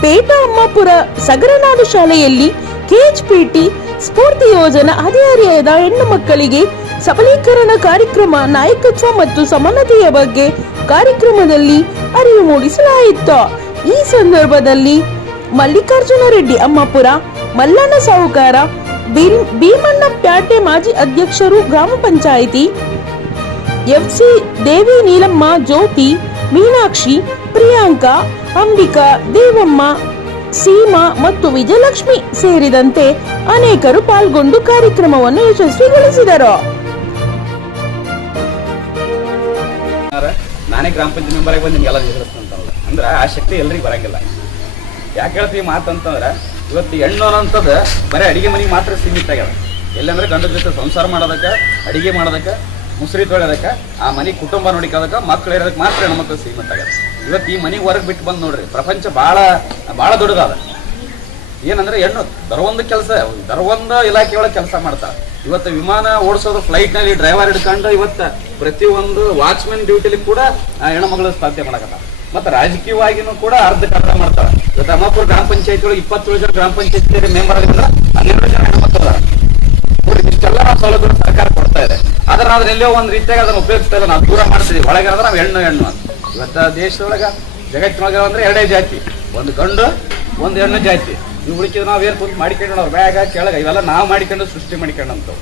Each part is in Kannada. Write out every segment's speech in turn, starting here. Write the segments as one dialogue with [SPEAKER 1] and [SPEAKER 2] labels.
[SPEAKER 1] ಪೇಟ ಅಮ್ಮಾಪುರ ಸಗರನಾಡು ಶಾಲೆಯಲ್ಲಿ ಕೆಎಚ್ಪಿಟಿ ಸ್ಫೂರ್ತಿ ಯೋಜನಾ ಹದಿಹರೆಯದ ಹೆಣ್ಣು ಮಕ್ಕಳಿಗೆ ಸಬಲೀಕರಣ ಕಾರ್ಯಕ್ರಮ ನಾಯಕತ್ವ ಮತ್ತು ಸಮಾನತೆಯ ಬಗ್ಗೆ ಕಾರ್ಯಕ್ರಮದಲ್ಲಿ ಅರಿವು ಮೂಡಿಸಲಾಯಿತು. ಈ ಸಂದರ್ಭದಲ್ಲಿ ಮಲ್ಲಿಕಾರ್ಜುನ ರೆಡ್ಡಿ ಅಮ್ಮಾಪುರ, ಮಲ್ಲಣ್ಣ ಸಾಹುಕಾರ ಭೀಮ್- ಭೀಮಣ್ಣ ಪ್ಯಾಟೆ ಮಾಜಿ ಅಧ್ಯಕ್ಷರು ಗ್ರಾಮ ಪಂಚಾಯಿತಿ ಎಫ್ಸಿ ದೇವಿ ನೀಲಮ್ಮ ಜ್ಯೋತಿ ಮೀನಾಕ್ಷಿ, ಪ್ರಿಯಾಂಕಾ, ಅಂಬಿಕಾ, ದೇವಮ್ಮ, ಸೀಮಾ ಮತ್ತು ವಿಜಯಲಕ್ಷ್ಮಿ ಸೇರಿದಂತೆ ಅನೇಕರು ಪಾಲ್ಗೊಂಡು ಕಾರ್ಯಕ್ರಮವನ್ನು ಯಶಸ್ವಿಗೊಳಿಸಿದರು?
[SPEAKER 2] ನಾನೇ ಗ್ರಾಮ ಪಂಚಾಯತ್ ಮೆಂಬರ್ ಬಂದು ನಿಮ್ಗೆಲ್ಲ ಹೆಸರಿಸ್ತಂತಲ್ಲ ಅಂದ್ರೆ ಆ ಶಕ್ತಿ ಎಲ್ರಿಗೂ ಬರಂಗಿಲ್ಲ. ಯಾಕೆ ಹೇಳ್ತೀವಿ ಮಾತು ಅಂತಂದ್ರೆ, ಇವತ್ತು ಹೆಣ್ಣು ಅನ್ನೋಂಥದ್ದು ಬರೀ ಅಡಿಗೆ ಮನೆಗೆ ಮಾತ್ರ ಸೀಮಿತ ಆಗ್ಯದ. ಎಲ್ಲಂದ್ರೆ ಗಂಡ ಜೊತೆ ಸಂಸಾರ ಮಾಡೋದಕ್ಕೆ, ಅಡಿಗೆ ಮಾಡೋದಕ್ಕೆ ಮುಸುರಿ ತೊಳೆಯೋದಕ್ಕೆ ಆ ಮನೆ ಕುಟುಂಬ ನೋಡಿಕೋದಕ್ಕೆ ಮಕ್ಳು ಇರೋದಕ್ಕೆ ಮಾತ್ರ ಹೆಣ್ಮಕ್ಳು ಸೀಮಂತ ಆಗ್ಯದ ಇವತ್ತು ಈ ಮನೆಗೆ ಹೊರಗೆ ಬಿಟ್ಟು ಬಂದು ನೋಡ್ರಿ, ಪ್ರಪಂಚ ಭಾಳ ಭಾಳ ದೊಡ್ಡದಾದ. ಏನಂದ್ರೆ ಹೆಣ್ಣು ದರವೊಂದು ಕೆಲಸ ದರವೊಂದು ಇಲಾಖೆಯೊಳಗೆ ಕೆಲಸ ಮಾಡ್ತಾರೆ. ಇವತ್ತು ವಿಮಾನ ಓಡಿಸೋದು ಫ್ಲೈಟ್ನಲ್ಲಿ ಡ್ರೈವರ್ ಹಿಡ್ಕೊಂಡು ಇವತ್ತು ಪ್ರತಿಯೊಂದು ವಾಚ್ಮೆನ್ ಡ್ಯೂಟಿಲಿ ಕೂಡ ಹೆಣ್ಮಗಳು ಸ್ಥಾಪನೆ ಮಾಡಕತ್ತ ಮತ್ತೆ ರಾಜಕೀಯವಾಗಿನೂ ಕೂಡ ಅರ್ಧ ಅರ್ಧ ಮಾಡ್ತಾರೆ. ಇವತ್ತು ಅಮ್ಮಾಪುರ ಗ್ರಾಮ ಪಂಚಾಯತ್ ಒಳಗೆ ಇಪ್ಪತ್ತೇಳು ಜನ ಗ್ರಾಮ ಪಂಚಾಯತ್ ಮೆಂಬರ್ ಆಗಿದ್ರೆ, ಹನ್ನೆರಡು ಜನ ಹೆಣ್ಮಕ್ಳು ಅದಾರ ನೋಡಿ ಸೌಲಭ್ಯ ಸರ್ಕಾರ ಕೊಡ್ತಾ ಇದೆ. ಆದ್ರೆ ನಾವು ಎಲ್ಲೋ ಒಂದ್ ರೀತಿಯಾಗಿ ಅದನ್ನ ಉಪಯೋಗಿಸ್ತಾ ಇಲ್ಲ ನಾವು. ದೂರ ಮಾಡ್ತೀವಿ ಒಳಗೆ ಅಂದ್ರೆ ನಾವು ಹೆಣ್ಣು ಹೆಣ್ಣು ಅಂತ. ಇವತ್ತ ದೇಶದೊಳಗ ಜಗತ್ತಿನೊಳಗೆ ಅಂದ್ರೆ ಎರಡೇ ಜಾತಿ. ಒಂದು ಗಂಡು, ಒಂದು ಹೆಣ್ಣು ಜಾತಿ. ಇವು ಉಳಿಕಿದ್ರೆ ನಾವು ಏನು ಕುಂತು ಮಾಡಿಕೊಂಡು ಅವ್ರ ಬ್ಯಾಗ, ಕೆಳಗ, ಇವೆಲ್ಲ ನಾವು ಮಾಡಿಕೊಂಡು ಸೃಷ್ಟಿ ಮಾಡಿಕೊಂಡಂತವು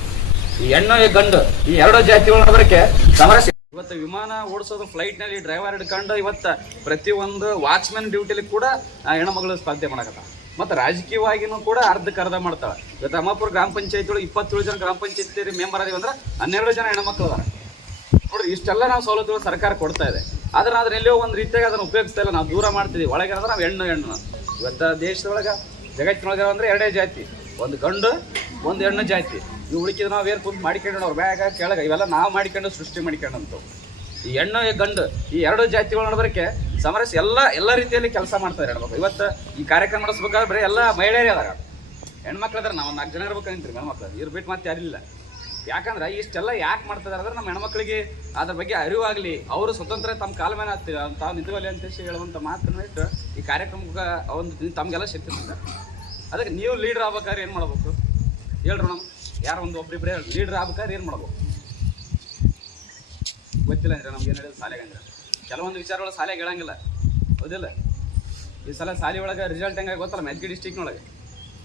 [SPEAKER 2] ಈ ಹೆಣ್ಣು, ಈ ಗಂಡು, ಈ ಎರಡು ಜಾತಿಗಳ ನೋಡೋದಕ್ಕೆ ಸಮರಸ ಇವತ್ತು ವಿಮಾನ ಓಡಿಸೋದು ಫ್ಲೈಟ್ನಲ್ಲಿ ಡ್ರೈವರ್ ಹಿಡ್ಕೊಂಡು ಇವತ್ತು ಪ್ರತಿಯೊಂದು ವಾಚ್ಮನ್ ಡ್ಯೂಟಿಲಿ ಕೂಡ ಹೆಣ್ಣು ಮಗಳು ಸ್ಪರ್ಧೆ ಮಾಡಕತ್ತ ಮತ್ತೆ ರಾಜಕೀಯವಾಗಿನೂ ಕೂಡ ಅರ್ಧ ಮಾಡ್ತಾಳೆ. ಇವತ್ತು ಅಮ್ಮಾಪುರ ಗ್ರಾಮ ಪಂಚಾಯತ್ ಒಳಗೆ ಇಪ್ಪತ್ತೇಳು ಜನ ಗ್ರಾಮ ಪಂಚಾಯತ್ ಮೆಂಬರ್ ಅದೀವಿ ಅಂದ್ರೆ ಹನ್ನೆರಡು ಜನ ಹೆಣ್ಮಕ್ಳು ಅದಾರ. ನೋಡ್ರಿ ಇಷ್ಟೆಲ್ಲ ನಾವು ಸವಲತ್ತುಗಳು ಸರ್ಕಾರ ಕೊಡ್ತಾ ಇದೆ. ಆದ್ರೆ ಅದನ್ನ ಎಲ್ಲೋ ಒಂದು ರೀತಿಯಾಗಿ ಅದನ್ನು ಉಪಯೋಗಿಸ್ತಾ ಇಲ್ಲ. ನಾವು ದೂರ ಮಾಡ್ತೀವಿ ಒಳಗೆ ಅಂದ್ರೆ ನಾವು ಹೆಣ್ಣು ಹೆಣ್ಣು. ಇವತ್ತು ದೇಶದೊಳಗ, ಜಗತ್ತಿನೊಳಗೆ ಅಂದ್ರೆ ಎರಡೇ ಜಾತಿ. ಒಂದು ಗಂಡು, ಒಂದು ಹೆಣ್ಣು ಜಾತಿ. ಇವು ಉಳಿಕಿದ್ರೆ ನಾವು ಏರ್ ಕುಂತು ಮಾಡಿಕೊಂಡು ಅವ್ರ ಬ್ಯಾಗ, ಕೆಳಗೆ ಇವೆಲ್ಲ ನಾವು ಮಾಡಿಕೊಂಡು ಸೃಷ್ಟಿ ಮಾಡಿಕೊಂಡಂತವು. ಈ ಹೆಣ್ಣು ಗಂಡು, ಈ ಎರಡು ಜಾತಿಗಳ ನಡಬರಕ್ಕೆ ಸಮರಸ್ಯ ಎಲ್ಲ ಎಲ್ಲ ರೀತಿಯಲ್ಲಿ ಕೆಲಸ ಮಾಡ್ತಾರೆ ಹೇಳ್ಬೇಕು ಇವತ್ತು ಈ ಕಾರ್ಯಕ್ರಮ ನಡೆಸ್ಬೇಕಾದ್ರೆ ಬರೀ ಎಲ್ಲ ಮಹಿಳೆಯರೇ ಅದಾರ. ಹೆಣ್ಮಕ್ಳು ಅದಾರ ನಾವು ನಾಲ್ಕು ಜನ ಇರ್ಬೇಕಂತ್ರಿ ಹೆಣ್ಮಕ್ಳು. ಇವ್ರು ಬಿಟ್ಟು ಮತ್ತೆ ಯಾರಿಲ್ಲ ಯಾಕಂದ್ರೆ ಇಷ್ಟೆಲ್ಲ ಯಾಕೆ ಮಾಡ್ತಿದ್ದಾರೆ ಅಂದ್ರೆ ನಮ್ಮ ಹೆಣ್ಮಕ್ಳಿಗೆ ಅದ್ರ ಬಗ್ಗೆ ಅರಿವಾಗಲಿ. ಅವರು ಸ್ವತಂತ್ರ ತಮ್ಮ ಕಾಲ ಮೇಲೆ ಆಗ್ತೀವಿ ತಾವು ನಿಂತುವಲ್ಲಿ ಅಂತ ಹೇಳುವಂಥ ಮಾತನ್ನು ಇಟ್ಟು ಈ ಕಾರ್ಯಕ್ರಮಕ್ಕೆ ಒಂದು ತಮಗೆಲ್ಲ ಶಕ್ತಿ ಅದಕ್ಕೆ ನೀವು ಲೀಡರ್ ಆಗ್ಬೇಕಾದ್ರೆ ಏನು ಮಾಡ್ಬೇಕು? ಹೇಳ್ರಿ ಮೇಡಮ್. ಯಾರು ಒಂದು ಒಬ್ರಿಬ್ರೆ ಲೀಡರ್ ಆಗ್ಬೇಕಾದ್ರೆ ಏನು ಮಾಡ್ಬೇಕು? ಗೊತ್ತಿಲ್ಲ ಅಂದ್ರೆ ನಮ್ಗೆ ಏನು ಹೇಳಿದ್ರು? ಶಾಲೆಗೆ ಅಂದ್ರೆ. ಕೆಲವೊಂದು ವಿಚಾರಗಳು ಶಾಲೆಗೆ ಹೇಳಂಗಿಲ್ಲ. ಹೌದಿಲ್ಲ? ಈ ಸಲ ಶಾಲೆ ಒಳಗೆ ರಿಸಲ್ಟ್ ಹೆಂಗಾಗಿ ಗೊತ್ತಲ್ಲ? ಮೆದ್ಗಿ ಡಿಸ್ಟಿಕ್ನೊಳಗೆ